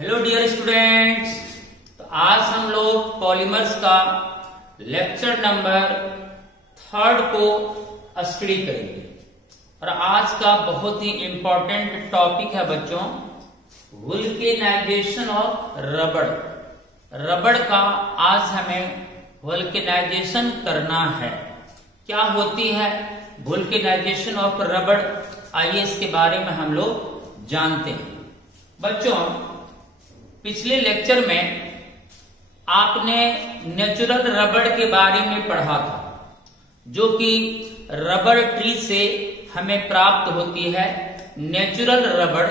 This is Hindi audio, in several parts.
Hello dear students. तो आज हम लोग पॉलीमर्स का लेक्चर नंबर 3 को स्टडी करेंगे और आज का बहुत ही इंपॉर्टेंट टॉपिक है बच्चों, वल्केनाइजेशन ऑफ रबड़। रबड़ का आज हमें वल्केनाइजेशन करना है। क्या होती है वल्केनाइजेशन ऑफ रबड़, आइए इसके बारे में हम लोग जानते हैं। बच्चों, पिछले लेक्चर में आपने नेचुरल रबड़ के बारे में पढ़ा था, जो कि रबड़ ट्री से हमें प्राप्त होती है नेचुरल रबड़,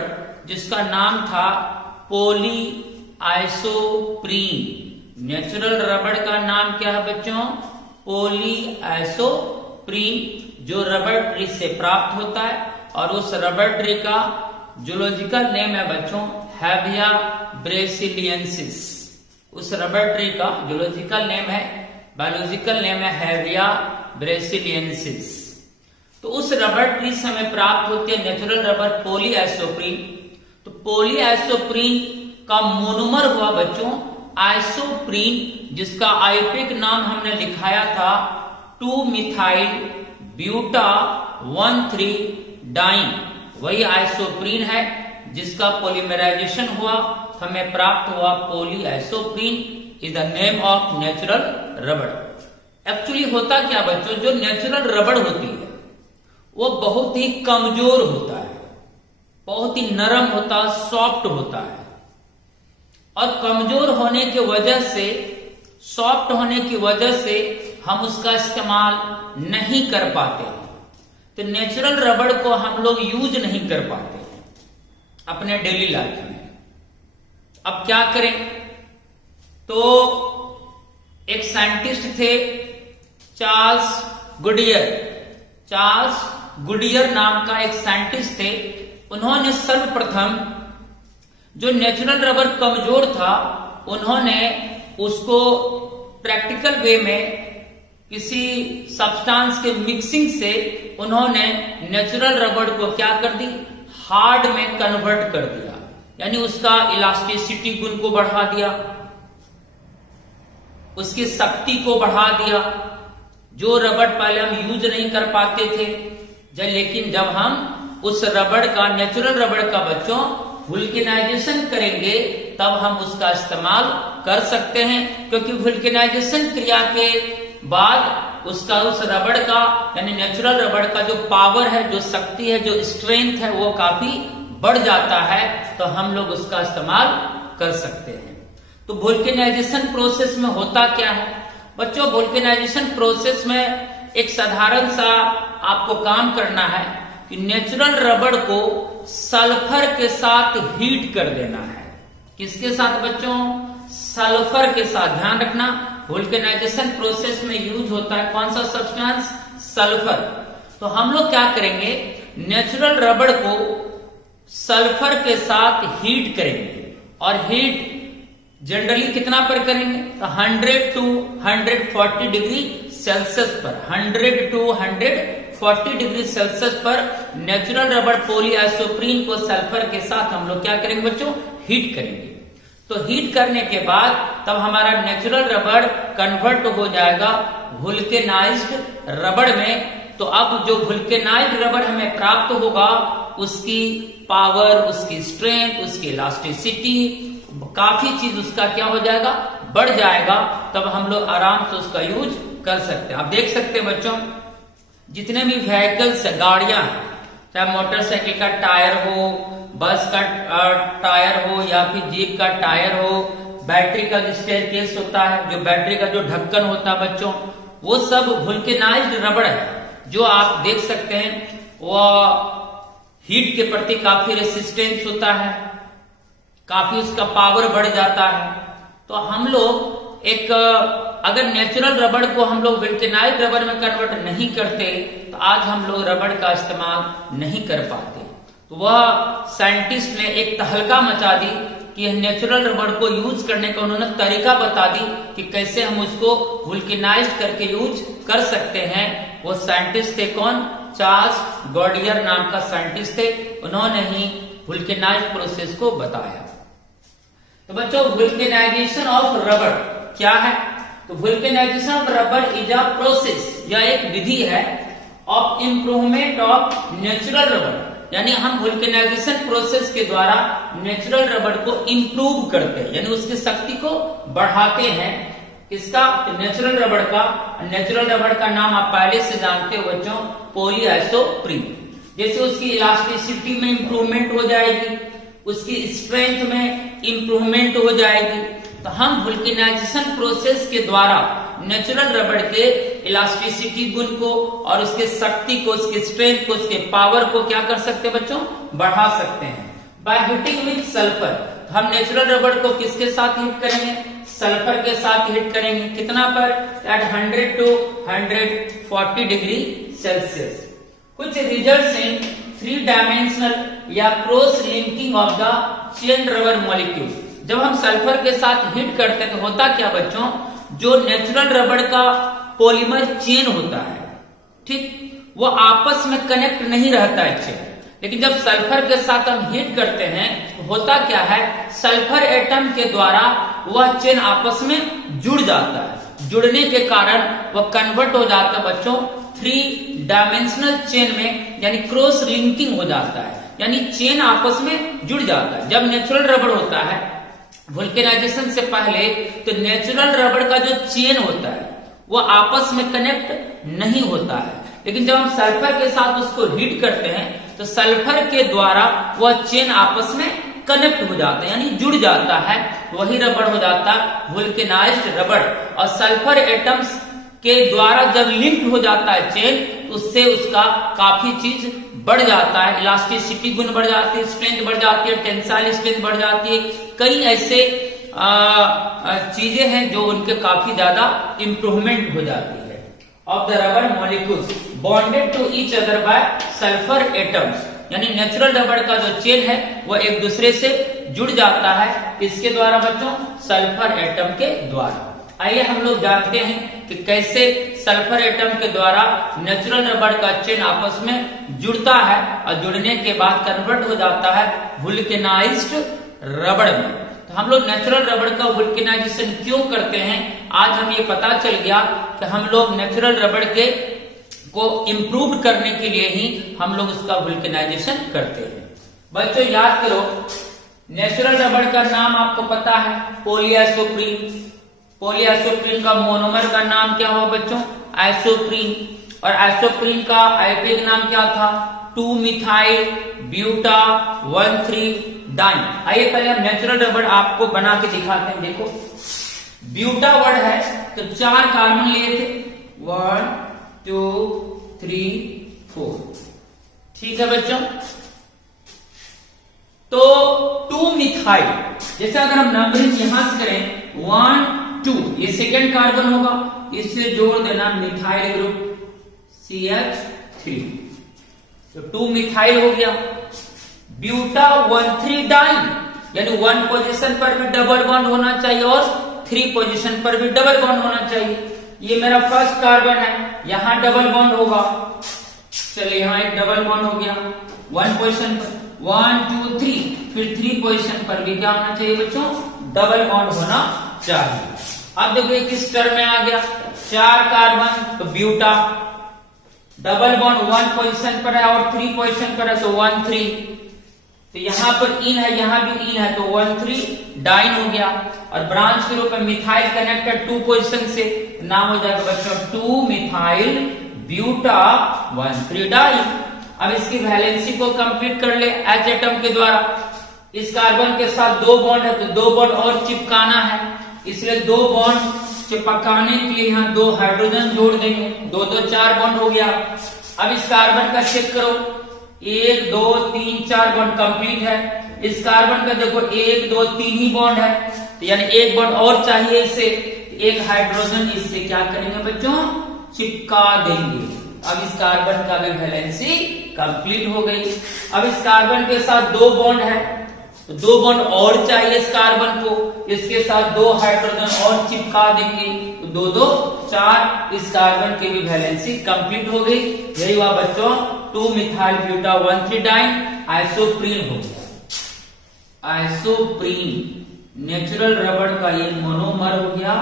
जिसका नाम था पॉली आइसोप्रीन। नेचुरल रबड़ का नाम क्या है बच्चों? पॉली आइसोप्रीन, जो रबड़ ट्री से प्राप्त होता है। और उस रबड़ ट्री का जूलॉजिकल नेम है बच्चों हैविया ब्रेसिलियंसिस। उस रबड़ ट्री का जूलॉजिकल नेम है, बायोलॉजिकल नेम है हैविया ब्रेसिलियंसिस। तो उस रबड़ ट्री से हमें प्राप्त होती है नेचुरल रबड़ पॉली आइसोप्रीन। तो पॉली आइसोप्रीन का मोनोमर हुआ बच्चों आइसोप्रीन, जिसका आईयूपीएक नाम हमने लिखाया था 2-मिथाइल ब्यूटा 1,3-डाइन। वही आइसोप्रीन है जिसका पॉलीमराइजेशन हुआ, हमें प्राप्त हुआ poly isoprene is the name of natural रबड़। एक्चुअली होता क्या बच्चों, जो नेचुरल रबड़ होती है वो बहुत ही कमजोर होता है, बहुत ही नरम होता, सॉफ्ट होता है। और कमजोर होने की वजह से, सॉफ्ट होने की वजह से हम उसका इस्तेमाल नहीं कर पाते हैं। तो नेचुरल रबड़ को हम लोग यूज नहीं कर पाते अपने डेली लाइफ में। अब क्या करें? तो एक साइंटिस्ट थे चार्ल्स गुडियर नाम का एक साइंटिस्ट थे। उन्होंने सर्वप्रथम जो नेचुरल रबर कमजोर था, उन्होंने उसको प्रैक्टिकल वे में किसी सब्सटेंस के मिक्सिंग से उन्होंने नेचुरल रबड़ को क्या कर दी, हार्ड में कन्वर्ट कर दिया। यानी उसका इलास्टिसिटी गुण को बढ़ा दिया, उसकी शक्ति को बढ़ा दिया। जो रबड़ पहले हम यूज नहीं कर पाते थे, लेकिन जब हम उस रबड़ का, नेचुरल रबड़ का बच्चों वल्केनाइजेशन करेंगे, तब हम उसका इस्तेमाल कर सकते हैं। क्योंकि वल्केनाइजेशन क्रिया के बाद उसका, उस रबड़ का यानी नेचुरल रबड़ का जो पावर है, जो शक्ति है, जो स्ट्रेंथ है, वो काफी बढ़ जाता है। तो हम लोग उसका इस्तेमाल कर सकते हैं। तो वल्केनाइजेशन प्रोसेस में होता क्या है बच्चों? वल्केनाइजेशन प्रोसेस में एक साधारण सा आपको काम करना है कि नेचुरल रबड़ को सल्फर के साथ हीट कर देना है। किसके साथ बच्चों? सल्फर के साथ। ध्यान रखना, वल्केनाइजेशन प्रोसेस में यूज होता है कौन सा सब्सटेंस? सल्फर। तो हम लोग क्या करेंगे, नेचुरल रबड़ को सल्फर के साथ हीट करेंगे। और हीट जनरली कितना पर करेंगे? तो 100 to 140 डिग्री सेल्सियस पर, 100 to 140 डिग्री सेल्सियस पर नेचुरल रबड़ पॉली आइसोप्रीन को सल्फर के साथ हम लोग क्या करेंगे बच्चों? हीट करेंगे। तो हीट करने के बाद तब हमारा नेचुरल रबड़ कन्वर्ट हो जाएगा वल्केनाइज्ड रबड़ में। तो अब जो वल्केनाइज्ड रबड़ हमें प्राप्त होगा, उसकी पावर, उसकी स्ट्रेंथ, उसकी इलास्टिसिटी, काफी चीज उसका क्या हो जाएगा, बढ़ जाएगा। तब हम लोग आराम से उसका यूज कर सकते हैं। आप देख सकते हैं बच्चों, जितने भी व्हीकल्स है, गाड़ियां, चाहे मोटरसाइकिल का टायर हो, बस का टायर हो, या फिर जीप का टायर हो, बैटरी का जो स्टेयरकेस होता है, जो बैटरी का जो ढक्कन होता है बच्चों, वो सब वल्केनाइज्ड रबड़ है। जो आप देख सकते हैं वो हीट के प्रति काफी रेसिस्टेंस होता है, काफी उसका पावर बढ़ जाता है। तो हम लोग एक, अगर नेचुरल रबड़ को हम लोग वल्केनाइज्ड रबड़ में कन्वर्ट नहीं करते, तो आज हम लोग रबड़ का इस्तेमाल नहीं कर पाते। तो वह साइंटिस्ट ने एक तहलका मचा दी कि नेचुरल रबड़ को यूज करने का उन्होंने तरीका बता दी कि कैसे हम उसको वल्केनाइज्ड करके यूज कर सकते हैं। वो साइंटिस्ट थे कौन? चार्ल्स गुडियर नाम का साइंटिस्ट थे। उन्होंने ही वल्केनाइज्ड प्रोसेस को बताया। तो बच्चों वुल्केनाइजेशन ऑफ रबर क्या है? तो vulcanisation of rubber is a process, यह एक विधि है of improvement of natural rubber, यानी हम वुल्केनाइजेशन प्रोसेस के द्वारा नेचुरल रबर को इम्प्रूव करते हैं, यानी उसकी शक्ति को बढ़ाते हैं। किसका? नेचुरल रबर का। नेचुरल रबर का नाम आप पहले से जानते हो बच्चों, पॉलीआइसोप्रीन। जैसे उसकी इलास्टिसिटी में इंप्रूवमेंट हो जाएगी, उसकी स्ट्रेंथ में इंप्रूवमेंट हो जाएगी। तो हम वुल्केनाइजेशन प्रोसेस के द्वारा नेचुरल रबर के इलास्टिसिटी गुण को और उसके शक्ति को, उसके स्ट्रेंथ को, उसके पावर को क्या कर सकते हैं बच्चों? बढ़ा सकते हैं। बाय हीटिंग विद सल्फर, हम नेचुरल रबर को किसके साथ हीट करेंगे? सल्फर के साथ हीट करेंगे। कितना पर? At 100 to 140 degree Celsius. कुछ रिजल्ट्स इन 3 डायमेंशनल या cross linking of the chain rubber molecule. जब हम सल्फर के साथ हीट करते हैं तो होता क्या बच्चों? जो नेचुरल रबर का पॉलीमर चेन होता है, ठीक, वो आपस में कनेक्ट नहीं रहता है चेन। लेकिन जब सल्फर के साथ हम हीट करते हैं तो होता क्या है? सल्फर एटम के द्वारा वह चेन आपस में जुड़ जाता है। जुड़ने के कारण वह कन्वर्ट हो जाता है बच्चों 3 डायमेंशनल चेन में, यानी क्रॉस लिंकिंग हो जाता है, यानी चेन आपस में जुड़ जाता है। जब नेचुरल रबर होता है वुल्केनाइजेशन से पहले, तो नेचुरल रबर का जो चेन होता है वो आपस में कनेक्ट नहीं होता है। लेकिन जब हम सल्फर के साथ उसको हीट करते हैं तो सल्फर के द्वारा वह चेन आपस में कनेक्ट हो जाता है, यानी जुड़ जाता है, वही रबर हो जाता है वुल्केनाइज्ड रबर। और सल्फर एटम्स के द्वारा जब लिंक्ड हो जाता है चेन, तो उससे उसका काफी चीज बढ़ जाता है, इलास्टिसिटी गुण बढ़ जाती है, स्ट्रेंथ बढ़ जाती है, टेंसाइल स्ट्रेंथ बढ़ जाती है। कई ऐसे चीजें हैं जो उनके काफी ज्यादा इंप्रूवमेंट हो जाती है। Of the rubber molecules bonded to each other by sulphur atoms, यानी नेचुरल रबर का जो चेन है वो एक दूसरे से जुड़ जाता है। इसके द्वारा बच्चों? सल्फर एटम के द्वारा। आइए हम लोग जानते हैं कि कैसे सल्फर एटम के द्वारा नेचुरल रबर का चेन आपस में जुड़ता है और जुड़ने के बाद कन्वर्ट हो जाता है वुल्केनाइज्ड रबर में। तो हम लोग नेचुरल रबर का वुल्केनाइजेशन क्यों करते हैं, आज हम ये पता चल गया कि हम लोग नेचुरल रबर के को इम्प्रूव करने के लिए ही हम लोग उसका वुल्केनाइजेशन करते हैं। बच्चों याद करो, नेचुरल रबर का नाम आपको पता है पॉलीआइसोप्रीन। पॉलीआइसोप्रीन का मोनोमर का नाम क्या हुआ बच्चों? आइसोप्रीन। और आइसोप्रीन का आईयूपीएक नाम क्या था? 2-मिथाइल ब्यूटा 1,3-डाइन। आइए पहले हम नेचुरल रबर आपको बना के दिखाते हैं। देखो, ब्यूटा वर्ड है तो 4 कार्बन लिए थे, 1 2 3 4, ठीक है बच्चों। तो 2-मिथाइल, जैसे अगर हम नंबरिंग यहां से करें 1 2, ये सेकेंड कार्बन होगा, इससे जोड़ देना मिथाइल ग्रुप CH3, तो 2-मिथाइल हो गया। ब्यूटा 1,3-डाइन, यानी 1 पोजीशन पर भी डबल बॉन्ड होना चाहिए और 3 पोजीशन पर भी डबल बॉन्ड होना चाहिए। ये मेरा फर्स्ट कार्बन है, यहां डबल बॉन्ड होगा, चलिए यहां एक डबल बॉन्ड हो गया 1 पोजीशन पर, 1 2 3, फिर 3 पोजीशन पर भी क्या होना चाहिए बच्चों? डबल बॉन्ड होना चाहिए। अब देखो ये किस टर्म में आ गया? 4 कार्बन, तो ब्यूटा डबल बॉन्ड 1 पोजीशन पर है और 3 पोजीशन पर है, तो 1,3। तो यहां पर इन है, यहां भी इन है, तो 1,3-डाइन हो गया। और ब्रांच के रूप में मिथाइल कनेक्टेड 2 पोजीशन से, नाम हो जाएगा बच्चों 2-मिथाइल ब्यूटा 1,3-डाइन। अब इसकी वैलेंसी को कंप्लीट कर ले H एटम के द्वारा। इस कार्बन के साथ 2 बॉन्ड है, तो 2 बॉन्ड और चिपकाना है, इसलिए 2 बॉन्ड चिपकाने के लिए यहां 2 हाइड्रोजन जोड़ देंगे, 2 2 4 बॉन्ड हो गया। अब इस कार्बन का चेक करो, 1 2 3 4 बॉन्ड कंप्लीट है। इस कार्बन का देखो 1 2 3 ही बॉन्ड है, तो यानी 1 बॉन्ड और चाहिए इसे, 1 हाइड्रोजन इससे क्या करेंगे बच्चों? चिपका देंगे। अब इस कार्बन का भी वैलेंसी कंप्लीट हो गई। अब इस कार्बन के साथ 2 बॉन्ड है, तो 2 बॉन्ड और चाहिए इस कार्बन को, इसके साथ 2 हाइड्रोजन और चिपका देंगे, तो 2 2 4, इस कार्बन की भी वैलेंसी कंप्लीट हो गई। यही हुआ बच्चों 2-मिथाइल ब्यूटा 1,3-डाइन आइसोप्रीन हो गया। आइसोप्रीन नेचुरल रबड़ का ये मोनोमर हो गया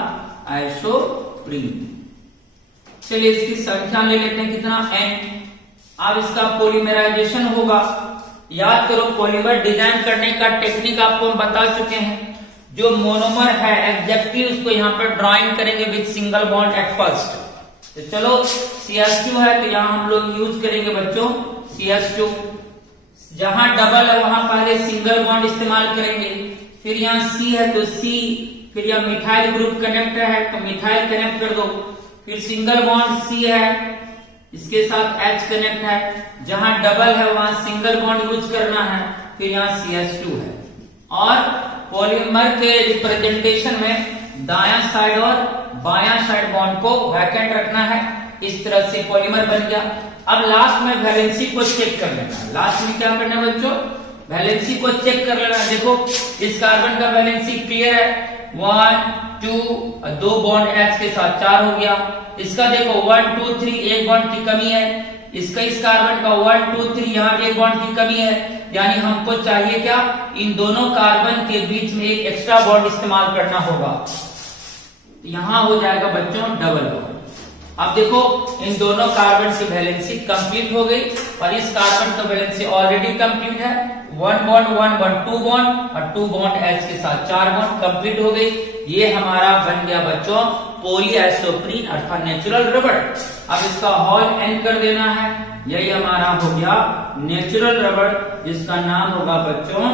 आइसोप्रीन। चलिए इसकी संख्या ले लेते हैं, कितना n। अब इसका पॉलीमराइजेशन होगा। याद करो पॉलीमर डिजाइन करने का टेक्निक आपको हम बता चुके हैं। जो मोनोमर है एग्जैक्टली उसको यहाँ पर ड्राइंग करेंगे with single bond at first. तो चलो CH2 है तो यहाँ हम लोग यूज करेंगे बच्चों CH2। जहां डबल है वहां पहले सिंगल बॉन्ड इस्तेमाल करेंगे, फिर यहाँ C है तो C, फिर यहाँ मिथाइल ग्रुप कनेक्ट है तो मिथाइल कनेक्ट कर दो, फिर सिंगल बॉन्ड C है, इसके साथ H कनेक्ट है, जहां डबल है वहां सिंगल बॉन्ड यूज करना है, फिर यहाँ CH2 है। और पॉलीमर के रिप्रेजेंटेशन में दायां साइड और बायां साइड बॉन्ड को वैकेंट रखना है। इस तरह से पॉलीमर बन गया। अब लास्ट में वैलेंसी को चेक कर लेना है। लास्ट में क्या करना है बच्चों, वैलेंसी को चेक कर लेना है। देखो इस कार्बन का वैलेंसी क्लियर है, 1 2 2 बॉन्ड H के साथ 4 हो गया। इसका देखो 1 2 3 एक बॉन्ड की कमी है। इसका इस कार्बन का 1 2 3 यहाँ एक बॉन्ड की कमी है, यानी हमको चाहिए क्या, इन दोनों कार्बन के बीच में एक एक्स्ट्रा बॉन्ड इस्तेमाल करना होगा। यहां हो जाएगा बच्चों डबल बॉन्ड। अब देखो इन दोनों कार्बन की वैलेंसी कंप्लीट हो गई और इस कार्बन का वैलेंसी ऑलरेडी कंप्लीट है। 1 बॉन्ड 1 बॉन्ड 2 बॉन्ड और 2 बॉन्ड H के साथ 4 बॉन्ड कंप्लीट हो गई। ये हमारा बन गया बच्चों पॉलीआइसोप्रीन अर्थात नेचुरल रबड़। अब इसका हॉल एन कर देना है। यही हमारा हो गया नेचुरल रबड़, जिसका नाम होगा बच्चों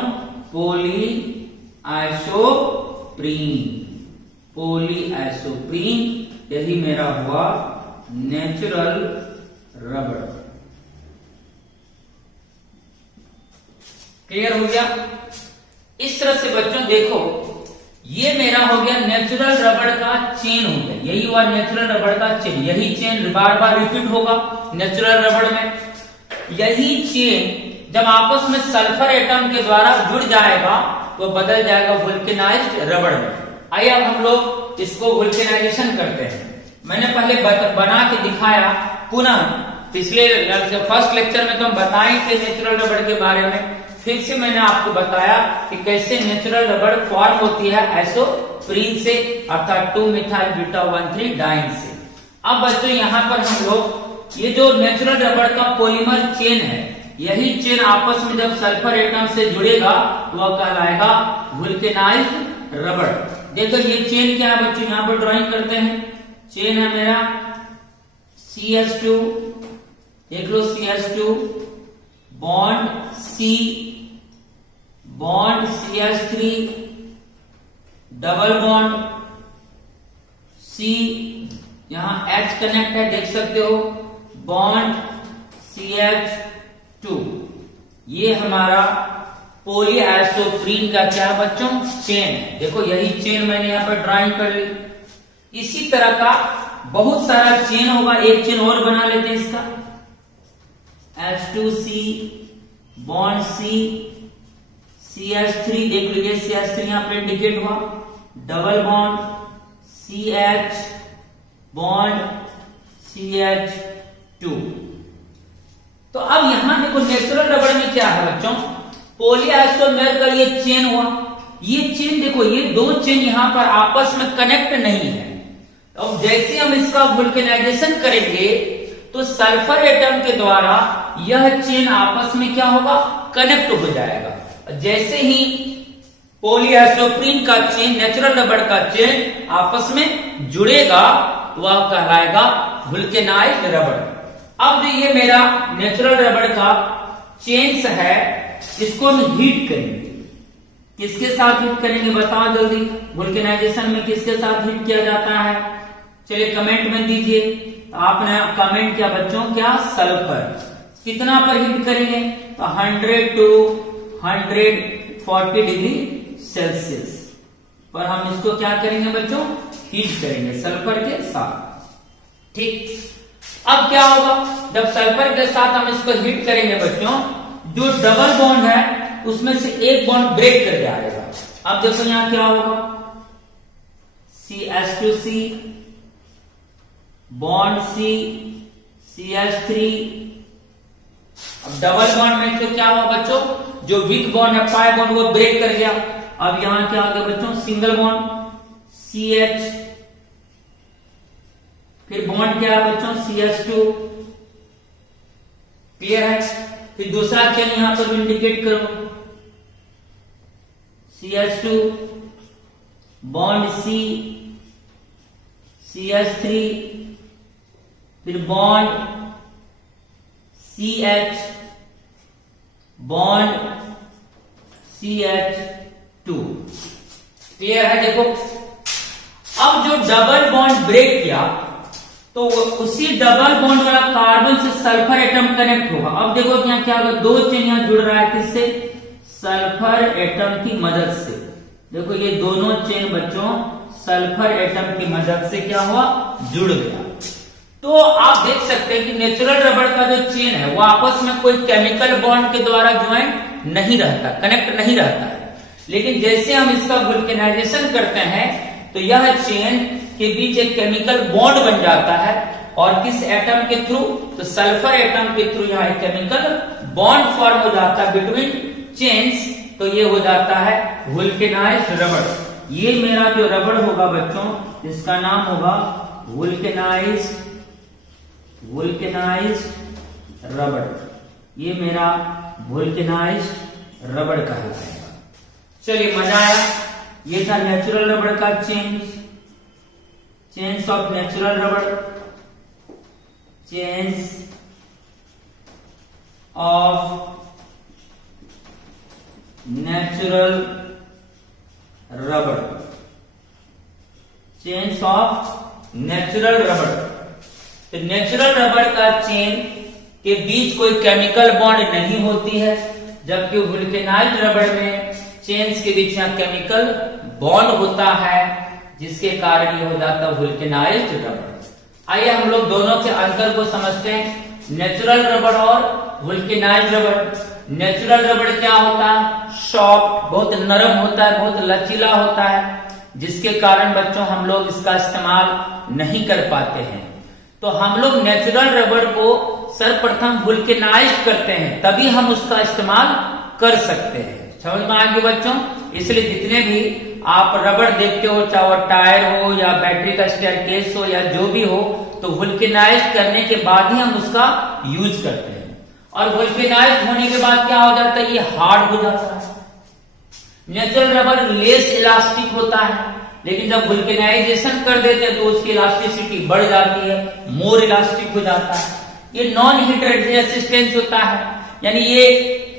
पॉलीआइसोप्रीन। पॉलीआइसोप्रीन यही मेरा हुआ नेचुरल रबड़। क्लियर हो गया। इस तरह से बच्चों देखो ये मेरा हो गया नेचुरल रबड़ का चेन हो गया। यही हुआ नेचुरल रबड़ का चेन। यही चेन बार बार रिपीट होगा नेचुरल रबड़ में। यही चेन जब आपस में सल्फर एटम के द्वारा जुड़ जाएगा तो बदल जाएगा वुल्केनाइज्ड रबड़ में। आइए अब हम लोग इसको वुल्केनाइजेशन करते हैं। मैंने पहले बना के दिखाया पुनः, पिछले फर्स्ट लेक्चर में तो हम बताए थे नेचुरल रबड़ के बारे में। फिर से मैंने आपको बताया कि कैसे नेचुरल रबड़ फॉर्म होती है आइसोप्रीन से अर्थात 2 मिथाइल ब्यूटा 1,3 डाइन से। अब बच्चों यहाँ पर हम लोग ये जो नेचुरल रबड़ का पॉलीमर चेन है, यही चेन आपस में जब सल्फर एटम से जुड़ेगा तो वह कहलाएगा वुल्केनाइज्ड रबड़। देखो ये चेन क्या है बच्चों, यहाँ पर ड्राइंग करते हैं। चेन है मेरा CH2, देख लो CH2 bond C bond CH3 double bond C, यहां H कनेक्ट है देख सकते हो, बॉन्ड CH2। ये हमारा पॉलीआइसोप्रीन का क्या बच्चों चेन है। देखो यही चेन मैंने यहां पर ड्राइंग कर ली। इसी तरह का बहुत सारा चेन होगा। एक चेन और बना लेते हैं इसका, H2C बॉन्ड C CH3, देख लीजिए CH3 यहां पर इंडिकेट हुआ, double bond CH bond CH2। तो अब यहां देखो नेचुरल रबड़ में क्या है बच्चों, पॉलीआइसोमर का ये चेन हुआ। ये चेन देखो ये दो चेन यहां पर आपस में कनेक्ट नहीं है। अब जैसे हम इसका वुल्केनाइजेशन करेंगे तो सल्फर एटम के द्वारा यह चेन आपस में क्या होगा, कनेक्ट हो जाएगा। जैसे ही पॉलीआइसोप्रीन का चेन नेचुरल रबड़ का चेन आपस में जुड़ेगा वह कहलाएगा वुल्केनाइज्ड रबड़। अब जो ये मेरा नेचुरल रबड़ का चेन्स है इसको हम हीट करेंगे। किसके साथ हीट करेंगे बताओ जल्दी, वुल्केनाइजेशन में किसके साथ हीट किया जाता है, चलिए कमेंट में दीजिए। आपने कमेंट किया बच्चों क्या, सल्फर। कितना पर हीट करेंगे, तो 100 to 140 डिग्री सेल्सियस पर हम इसको क्या करेंगे बच्चों, हीट करेंगे सल्फर के साथ। ठीक, अब क्या होगा, जब सल्फर के साथ हम इसको हीट करेंगे बच्चों, जो डबल बॉन्ड है उसमें से एक बॉन्ड ब्रेक कर जाएगा। अब देखो यहां क्या होगा, CH2C बॉन्ड C CH3। अब डबल बॉन्ड में तो क्या हुआ बच्चों, जो वीक बॉन्ड है पाई बॉन्ड वो ब्रेक कर गया। अब यहां क्या आ गया बच्चों, सिंगल बॉन्ड CH, फिर बॉन्ड क्या है बच्चों CH2, क्लियर है। फिर दूसरा चेन यहां पर इंडिकेट करो, CH2 बॉन्ड C, CH3, फिर bond CH, bond CH2, clear है। देखो अब जो डबल बॉन्ड ब्रेक किया तो उसी डबल बॉन्ड वाला कार्बन से सल्फर एटम कनेक्ट होगा। अब देखो यहाँ क्या होगा, दो चेन यहां जुड़ रहा है, किससे, सल्फर एटम की मदद से। देखो ये दोनों चेन बच्चों सल्फर एटम की मदद से क्या हुआ, जुड़ गया। तो आप देख सकते हैं कि नेचुरल रबड़ का जो चेन है वो आपस में कोई केमिकल बॉन्ड के द्वारा ज्वाइंट नहीं रहता, कनेक्ट नहीं रहता है। लेकिन जैसे हम इसका वुल्केनाइजेशन करते हैं तो यह चेन के बीच एक केमिकल बॉन्ड बन जाता है, और किस एटम के थ्रू, तो सल्फर एटम के थ्रू यहाँ एक केमिकल बॉन्ड फॉर्म हो जाता है बिटवीन चेन्स, तो ये हो जाता है वुल्केनाइज्ड रबड़। ये मेरा जो रबड़ होगा बच्चों, इसका नाम होगा वुल्केनाइज्ड रबड़। ये मेरा वुल्केनाइज्ड रबड़ कहलाएगा। चलिए मजा आया। ये था नेचुरल रबड़ का चेन्स ऑफ नेचुरल रबड़, चेन्स ऑफ नेचुरल रबड़, चेन्स ऑफ नेचुरल रबड़। तो नेचुरल रबड़ का चेन के बीच कोई केमिकल बॉन्ड नहीं होती है, जबकि वुल्केनाइज्ड रबड़ में चेन्स के बीच यहाँ केमिकल बॉन्ड होता है, जिसके कारण ये हो जाता है वुल्केनाइज्ड रबड़। आइए हम लोग दोनों के अंतर को समझते हैं, नेचुरल रबड़ और वुल्केनाइज्ड रबड़। नेचुरल रबड़ क्या होता है, सॉफ्ट, बहुत नरम होता है, बहुत लचीला होता है, जिसके कारण बच्चों हम लोग इसका इस्तेमाल नहीं कर पाते हैं। तो हम लोग नेचुरल रबड़ को सर्वप्रथम वुल्केनाइज्ड करते हैं, तभी हम उसका इस्तेमाल कर सकते हैं। समझ में आएगी बच्चों। इसलिए जितने भी आप रबड़ देखते हो, चाहे वो टायर हो या बैटरी का स्टेयरकेस हो या जो भी हो, तो वुल्केनाइज्ड करने के बाद ही हम उसका यूज करते हैं। और वुल्केनाइज्ड होने के बाद क्या हो जाता है, ये हार्ड हो जाता है। नेचुरल रबड़ लेस इलास्टिक होता है, लेकिन जब वुल्केनाइजेशन कर देते हैं तो उसकी इलास्टिसिटी बढ़ जाती है, मोर इलास्टिक हो जाता है। ये नॉन हीट रेजिस्टेंस होता है, यानी ये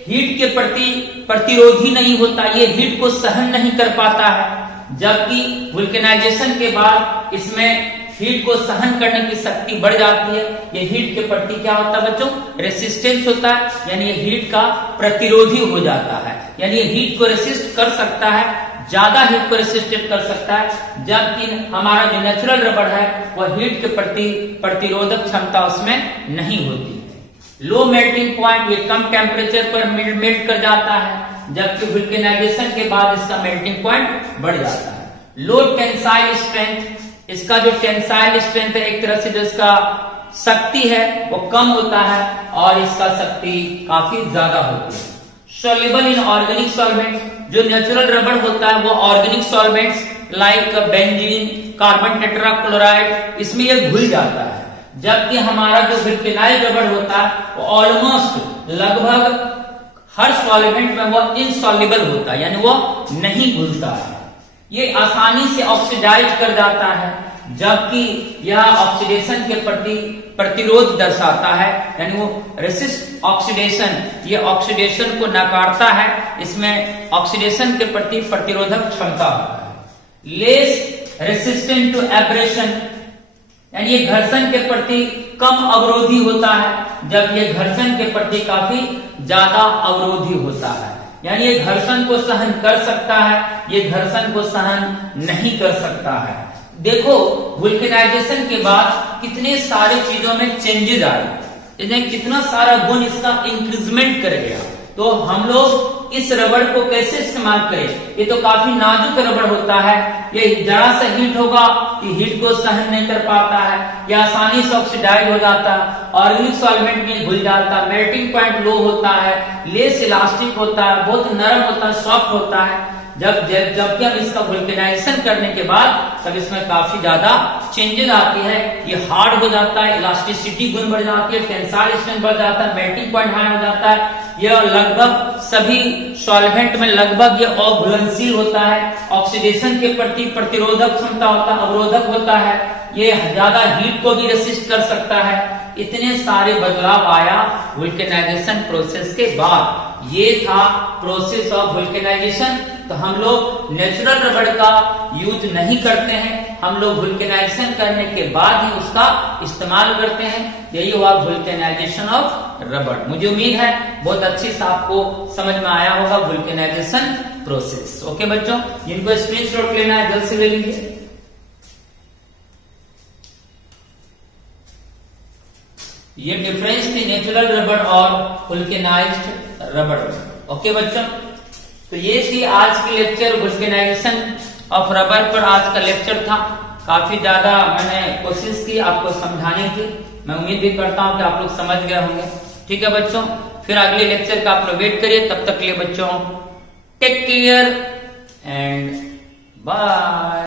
हीट के प्रति प्रतिरोधी नहीं होता, ये हीट को सहन नहीं कर पाता है। जबकि वुल्केनाइजेशन के बाद इसमें हीट को सहन करने की शक्ति बढ़ जाती है। ये हीट के प्रति क्या होता है बच्चों, रेसिस्टेंस होता है, यानी ये हीट का प्रतिरोधी हो जाता है, यानी ये हीट को रेसिस्ट कर सकता है, ज्यादा हीट को रेसिस्टेंट कर सकता है। जबकि हमारा जो नेचुरल रबड़ है वह हीट के प्रति प्रतिरोधक क्षमता उसमें नहीं होती है। लो मेल्टिंग पॉइंट, ये कम टेम्परेचर पर मेल्ट कर जाता है, जबकि वुल्केनाइजेशन के बाद इसका मेल्टिंग पॉइंट बढ़ जाता है। लो टेंसाइल स्ट्रेंथ, इसका जो टेंसाइल स्ट्रेंथ है, एक तरह से जो इसका शक्ति है वो कम होता है, और इसका शक्ति काफी ज्यादा होती है। सॉल्युबल इन ऑर्गेनिक सॉल्वेंट्स, जो नेचुरल रबड़ होता है वो organic solvents like benzene, carbon tetrachloride, इसमें ये घुल जाता है। जबकि हमारा जो वुल्केनाइज्ड रबड़ होता है वो ऑलमोस्ट लगभग हर सॉल्वेंट में वो इनसॉल्युबल होता है, यानी वो नहीं घुलता है। ये आसानी से ऑक्सीडाइज कर जाता है, जबकि यह ऑक्सीडेशन के प्रति प्रतिरोध दर्शाता है, यानी वो रेसिस्ट ऑक्सीडेशन, ये ऑक्सीडेशन को नकारता है, इसमें ऑक्सीडेशन के प्रति प्रतिरोधक क्षमता होता है। लेस रेसिस्टेंट टू एब्रेशन, यानी ये घर्षण के प्रति कम अवरोधी होता है, जब ये घर्षण के प्रति काफी ज्यादा अवरोधी होता है, यानी ये घर्षण को सहन कर सकता है, ये घर्षण को सहन नहीं कर सकता है। देखो वुल्केनाइजेशन के बाद कितने सारे चीजों में चेंजेस आए, इन्हें कितना सारा गुण इसका इंक्रीजमेंट कर गया। तो हम लोग इस रबड़ को कैसे इस्तेमाल करें, ये तो काफी नाजुक रबड़ होता है, ये जरा सा हीट होगा कि हीट को सहन नहीं कर पाता है, यह आसानी से ऑक्सीडाइज हो जाता है, ऑर्गेनिक सॉल्वेंट में घुल जाता है, मेल्टिंग पॉइंट लो होता है, लेस इलास्टिक होता है, बहुत नरम होता है, सॉफ्ट होता है। जबकि हम इसका वुल्केनाइजेशन करने के बाद तब इसमें काफी ज्यादा चेंजेस आती है। ये हार्ड हो जाता है, इलास्टिसिटी गुण बढ़ जाती है, टेंसाइल स्ट्रेंथ बढ़ जाता है, मेल्टिंग पॉइंट हाई हो जाता है। यह लगभग सभी सॉल्वेंट में लगभग ये अघुलनशील होता है, ऑक्सीडेशन के प्रति प्रतिरोधक क्षमता होता है, अवरोधक होता है, ये ज्यादा हीट को भी रेसिस्ट कर सकता है। इतने सारे बदलाव आया वुल्केनाइजेशन प्रोसेस के बाद। ये था प्रोसेस ऑफ वुल्केनाइजेशन। तो हम लोग नेचुरल रबड़ का यूज नहीं करते हैं, हम लोग वुल्केनाइजेशन करने के बाद ही उसका इस्तेमाल करते हैं। यही हुआ वुल्केनाइजेशन ऑफ रबड़। मुझे उम्मीद है बहुत अच्छी से आपको समझ में आया होगा वुल्केनाइजेशन प्रोसेस। ओके बच्चों, जिनको स्क्रीनशॉट लेना है जल्द से ले लीजिए। ये डिफरेंस थी नेचुरल रबड़ और वुल्केनाइज्ड रबड़। ओके बच्चों, तो ये थी आज की लेक्चर वुल्केनाइजेशन ऑफ रबड़ पर आज का लेक्चर था। काफी ज्यादा मैंने कोशिश की आपको समझाने की। मैं उम्मीद भी करता हूं कि आप लोग समझ गए होंगे। ठीक है बच्चों, फिर अगले लेक्चर का आप लोग वेट करिए। तब तक के लिए बच्चों टेक केयर एंड बाय।